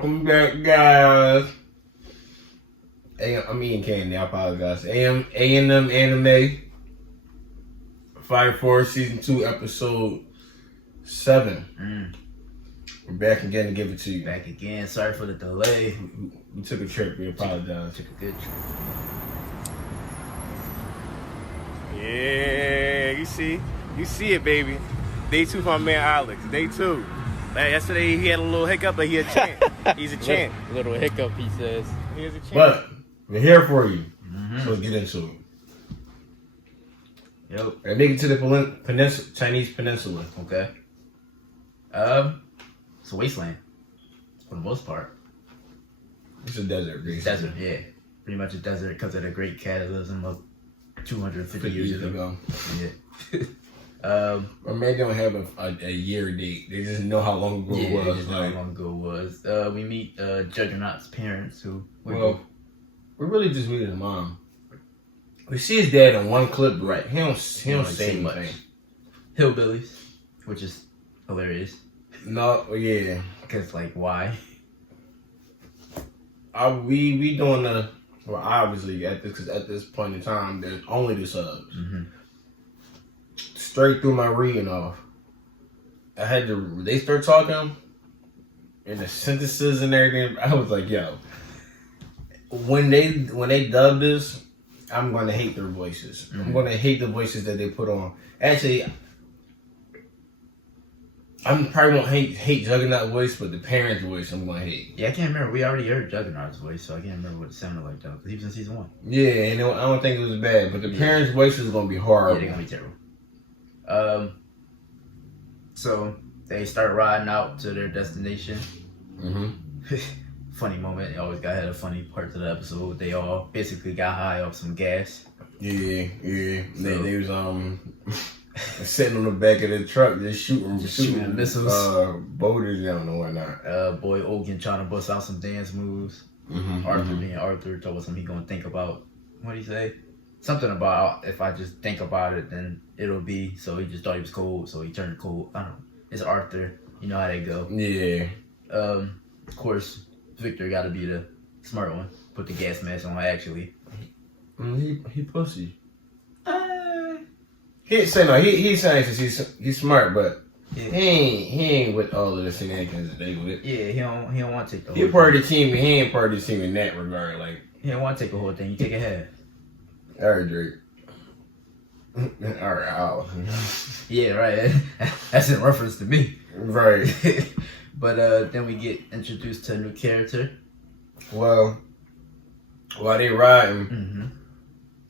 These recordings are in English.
Welcome back, guys. I'm eating candy. I apologize. A&M Anime Fire Force Season 2, Episode 7. We're back again to give it to you. Back again. Sorry for the delay. We took a trip. We apologize. Took a good trip. Yeah, you see it, baby. Day 2 for my man Alex. Day 2. Yesterday he had a little hiccup, but he a champ. He's a champ. Little hiccup, he says. He is a champ. But we're here for you. So let's get into it. Yep. And make it to the Chinese Peninsula. Okay. It's a wasteland for the most part. It's a desert, basically. Desert, yeah. Pretty much a desert because of the Great Cataclysm of 250 years ago. Yeah. Or maybe they don't have a year date. They just know how long ago it was. They just know how long ago it was. We meet Juggernaut's parents who... we really just meet his mom. We see his dad in one clip, right? He don't say much. anything. Hillbillies, which is hilarious. No, yeah. Because, like, why? We doing the... Well, obviously, at this point in time, there's only the subs. Straight through my reading off. I had to... They start talking, and the sentences and everything, I was like, yo... When they dub this, I'm gonna hate their voices. I'm gonna hate the voices that they put on. Actually, I probably won't hate Juggernaut's voice, but the parents' voice I'm gonna hate. Yeah, I can't remember. We already heard Juggernaut's voice, so I can't remember what it sounded like though. Because he was in season 1. Yeah, and I don't think it was bad, but the parents' voice is gonna be horrible. Yeah, they're gonna be terrible. So they start riding out to their destination. Funny moment. You always got a funny part to the episode. They all basically got high off some gas. Yeah. So, they was sitting on the back of the truck, just shooting missiles, boulders down and whatnot. Boy Ogun trying to bust out some dance moves. Arthur being Arthur told him he gonna think about what he say. Something about if I just think about it, then it'll be. So he just thought he was cold, so he turned cold. I don't know. It's Arthur. You know how they go. Yeah. Of course, Victor got to be the smart one. Put the gas mask on, actually. He pussy. He didn't say no. He's saying he's smart, but he ain't with all of the shenanigans that they with. Yeah, he don't want to take the whole He part of the team, but he ain't part of the team in that regard. Like, he don't want to take the whole thing. You take a half. All right, Drake. All right, Al. Yeah, right. That's in reference to me. Right. But then we get introduced to a new character. Well, while they riding,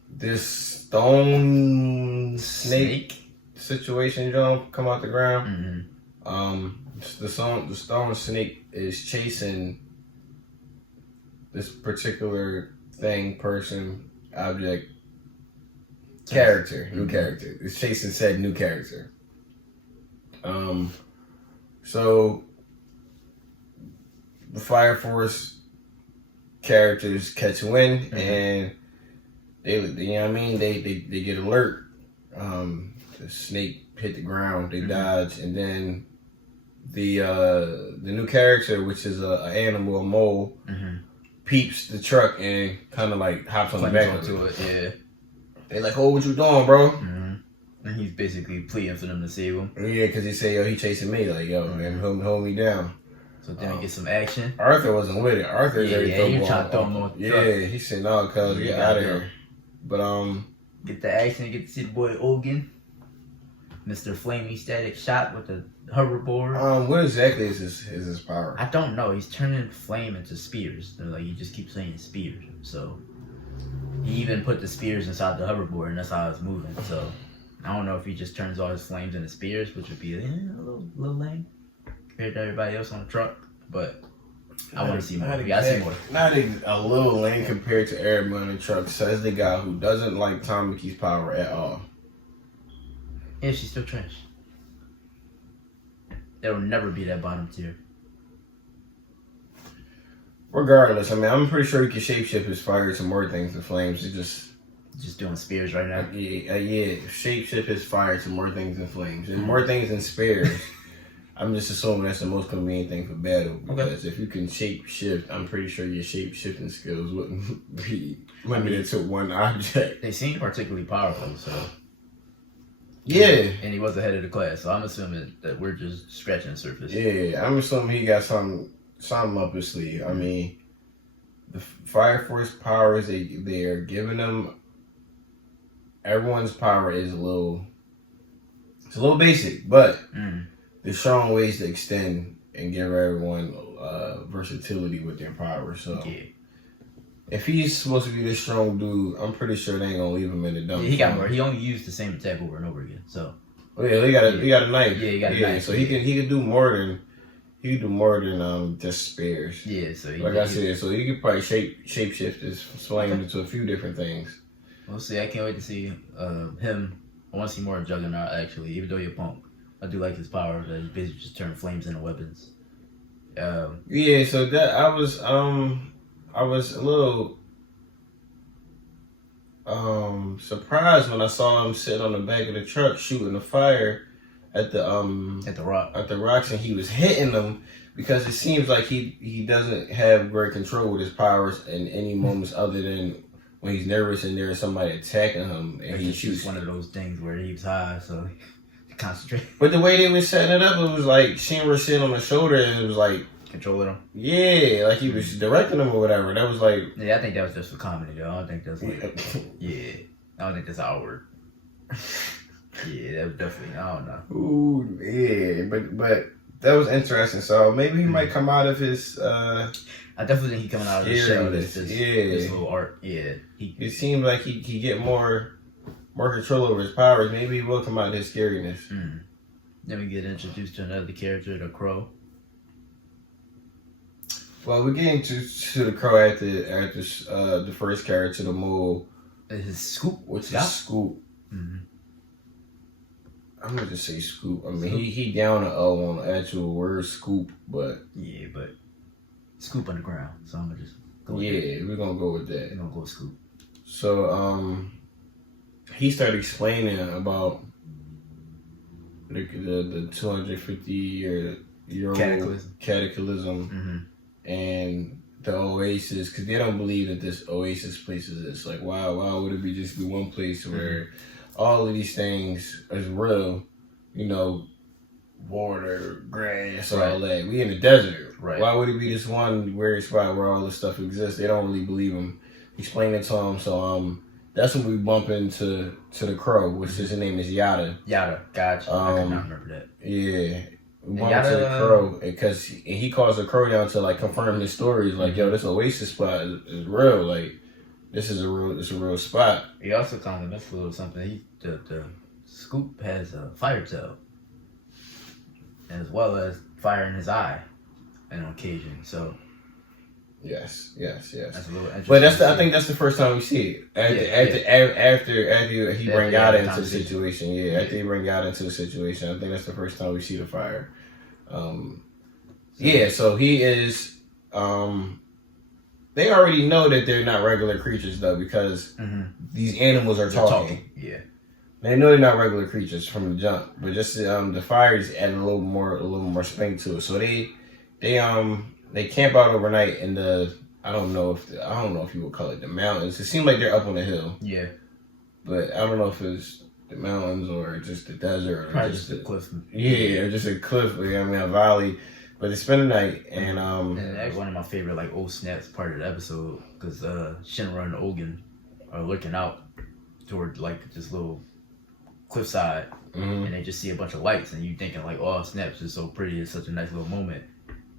this stone snake situation, come out the ground. The stone snake is chasing this particular person, object, character, new character. It's chasing said new character. So the Fire Force characters catch wind and they they get alert. The snake hit the ground, they dodge, and then the new character, which is a animal, a mole, peeps the truck and kind of like hops on the back of it. Yeah. They like, oh, what you doing, bro? And he's basically pleading for them to save him. Yeah, because he said, yo, he chasing me. Like, yo, man, hold me down. So then we get some action. Arthur wasn't with it. Arthur's he was trying to throw him off the truck. Yeah, he said, no, cuz, get out of here. But, get the action, get to see the boy Ogun. Mr. Flamey Static Shot with the hoverboard. What exactly is his power? I don't know. He's turning flame into spears. They're like, you just keep saying spears. So, he even put the spears inside the hoverboard, and that's how it's moving. So, I don't know if he just turns all his flames into spears, which would be a little lame compared to everybody else on the truck. But I want to see more. I see more. Not a little lame compared to everybody on the truck. Says the guy who doesn't like Tamaki's power at all. Yeah, she's still trash. There will never be that bottom tier. Regardless, I mean, I'm pretty sure he can shapeshift his fire to more things than flames. It's just doing spears right now. Yeah, shapeshift his fire to more things than flames and more things than spears. I'm just assuming that's the most convenient thing for battle. Because if you can shape shift, I'm pretty sure your shape shifting skills wouldn't be limited to one object. They seem particularly powerful, so. Yeah. And he was ahead of the class, so I'm assuming that we're just scratching the surface. Yeah, I'm assuming he got something up his sleeve. I mean, the Fire Force powers they are giving them. Everyone's power is a little basic, but they're showing ways to extend and give everyone versatility with their power. So if he's supposed to be this strong dude, I'm pretty sure they ain't gonna leave him in the dump. Yeah, he got more. He only used the same attack over and over again. So. Oh yeah, he got a knife. Yeah, he got a knife. So he can do more than just spares. Yeah, so I said, so he could probably shape shift his flame into a few different things. We'll see. I can't wait to see him. I want to see more of Juggernaut actually, even though you're punk. I do like his power that he basically just turn flames into weapons. Yeah, so that I was a little surprised when I saw him sit on the back of the truck shooting the fire at the rocks, and he was hitting them because it seems like he doesn't have great control with his powers in any moments other than when he's nervous and there's somebody attacking him and he shoots. One of those things where he's high, so he concentrates. But the way they were setting it up, it was like Shinra sitting on the shoulder and it was like controlling him. Yeah, like he was directing them or whatever. That was like. Yeah, I think that was just for comedy though. I don't think that's like. Yeah, I don't think that's outward. Yeah, that was definitely. I don't know. Ooh, yeah, but that was interesting. So maybe he might come out of his. I definitely think he's coming out of his shell. This little art. Yeah, it seemed like he get more control over his powers. Maybe he will come out of his scariness. Then we get introduced to another character, the Crow. Well, we're getting to the Crow after the first character, the mole. His Scoop, which is Scoop. I'm gonna just say Scoop. I mean, he down an O on the actual word Scoop, but yeah, but Scoop on the ground. So I'm gonna just go. We're gonna go with that. We're gonna go with Scoop. So he started explaining about the 250-year cataclysm and the Oasis, because they don't believe that this Oasis place exists. Like, why would it just be one place where all of these things is real, water, grass, all that. We in the desert. Right. Why would it be this one weird spot where all this stuff exists? They don't really believe him. Explain it to him. So that's when we bump into the Crow, which his name is Yada. Yada, gotcha. I could not remember that. Yeah. We bump into the Crow because he calls the Crow down to like confirm his story. He's like, yo, this Oasis spot is real. Like, it's a real spot. He also compliments a little something. The Scoop has a fire tail, as well as fire in his eye, on occasion. So, yes. That's a little interesting. But I think that's the first time we see it. After he bring Yada into the situation. After he bring Yada into the situation, I think that's the first time we see the fire. So he is. They already know that they're not regular creatures though, because these animals are talking. Yeah, they know they're not regular creatures from the jump, but just the fire is adding a little more spink to it. So they camp out overnight in the I don't know if you would call it the mountains. It seemed like they're up on the hill. Yeah, but I don't know if it's the mountains or just the desert or probably just a cliff. Yeah, or just a cliff. A valley. But they spend the night, and that's one of my favorite old snaps part of the episode, because Shinra and Ogun are looking out toward this little cliffside, and they just see a bunch of lights, and you thinking oh snaps is so pretty, it's such a nice little moment,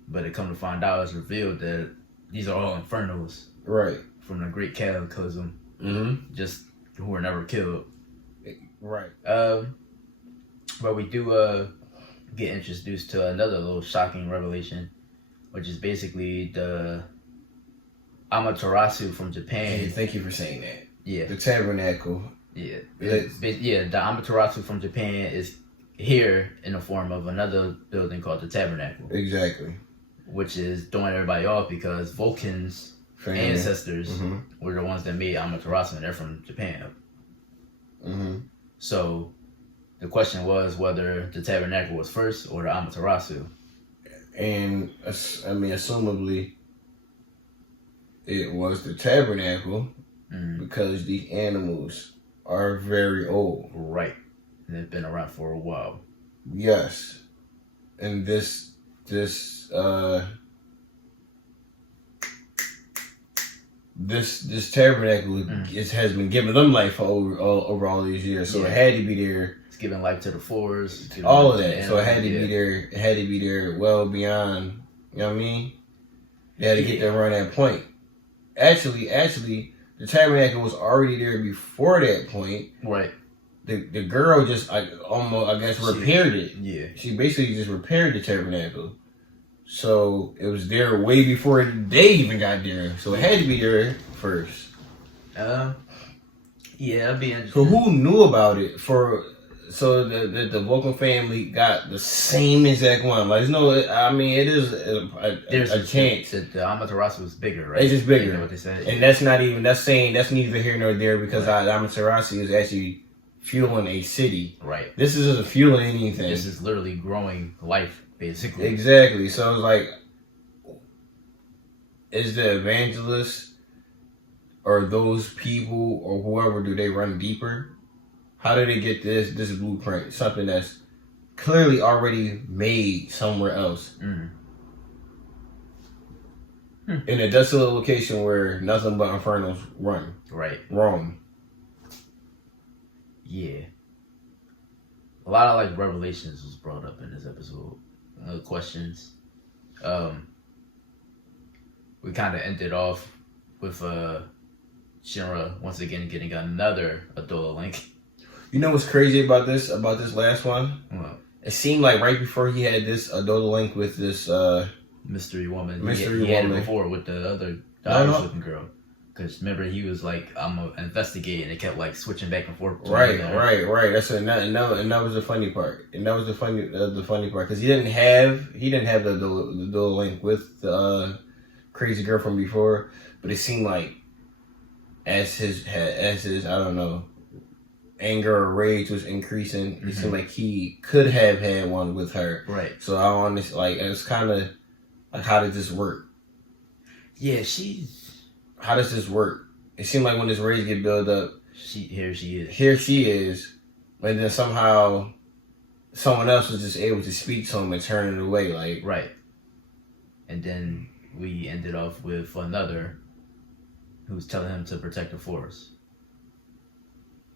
but it come to find out it's revealed that these are all infernos, right, from the Great Cataclysm, just who were never killed, right. But we do get introduced to another little shocking revelation, which is basically the Amaterasu from Japan. Hey, thank you for saying that. Yeah. The Tabernacle. Yeah. The Amaterasu from Japan is here in the form of another building called the Tabernacle. Exactly. Which is throwing everybody off because Vulcan's ancestors were the ones that made Amaterasu, and they're from Japan. So The question was whether the Tabernacle was first or the Amaterasu. And assumably, it was the Tabernacle because these animals are very old. Right. And they've been around for a while. Yes. And this Tabernacle has been giving them life for over all these years. So it had to be there. It's giving life to the floors. All of that. So it had to be there. It had to be there well beyond, you know what I mean? They had to get there around that point. Actually, the Tabernacle was already there before that point. Right. The girl just repaired it. Yeah. She basically just repaired the Tabernacle. So it was there way before they even got there. So it had to be there first. Yeah, that'd be interesting. So who knew about it? So the Vulcan family got the same exact one. Like, no, I mean, it is a chance. The Amaterasu was bigger, right? It's just bigger. What they said. And that's neither here nor there because the Amaterasu is actually fueling a city. Right. This isn't fueling anything. This is literally growing life, basically. Exactly. So it's like, is the evangelist or those people or whoever, do they run deeper? How do they get this blueprint? Something that's clearly already made somewhere else. In a desolate location where nothing but infernos run. Right. Wrong. Yeah. A lot of like revelations was brought up in this episode. Questions. We kind of ended off with Shinra once again getting another Adola link. You know what's crazy about this last one? Well, it seemed like right before he had this Adola link with this mystery woman. Mystery he had it woman. Before with the other looking girl. Because remember, he was like, I'm going to investigate, and it kept like switching back and forth. Right. That's and that was the funny part. And that was the funny part. Because he didn't have the Adola link with the crazy girl from before. But it seemed like as his I don't know, anger or rage was increasing, it seemed like he could have had one with her. Right. So I honestly, like, it's kind of like, how did this work? Yeah, how does this work? It seemed like when this rage get built up, here she is, and then somehow someone else was just able to speak to him and turn it away, like, right. And then we ended off with another who's telling him to protect the forest.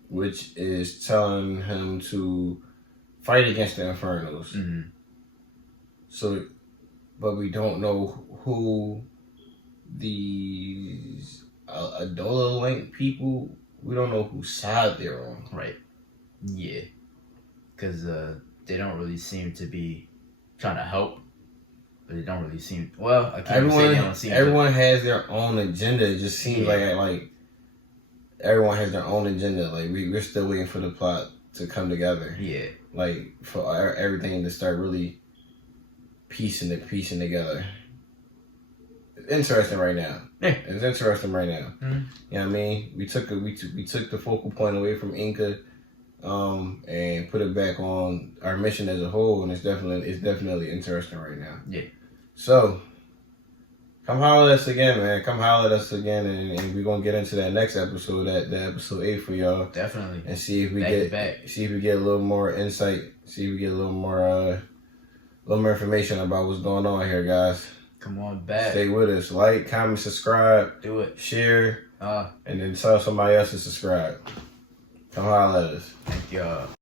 Which is telling him to fight against the Infernos. Mm-hmm. So, but we don't know who these Adola link people. We don't know whose side they're on. Right. Yeah. Because they don't really seem to be trying to help, but they don't really seem. Well, I can't say they don't seem. Everyone has their own agenda. It just seems like everyone has their own agenda. Like, we're still waiting for the plot to come together. Yeah. Like, for everything to start really piecing together. It's interesting right now. Yeah. It's interesting right now. Mm-hmm. You know what I mean? We took the focal point away from Inca, and put it back on our mission as a whole, and it's definitely interesting right now. Yeah. So, come holler at us again, man. Come holler at us again, and we're gonna get into that next episode, that episode 8 for y'all. Definitely. And see if we get a little more insight. See if we get a little more information about what's going on here, guys. Come on back. Stay with us. Like, comment, subscribe. Do it. Share. And then tell somebody else to subscribe. Come holler at us. Thank y'all.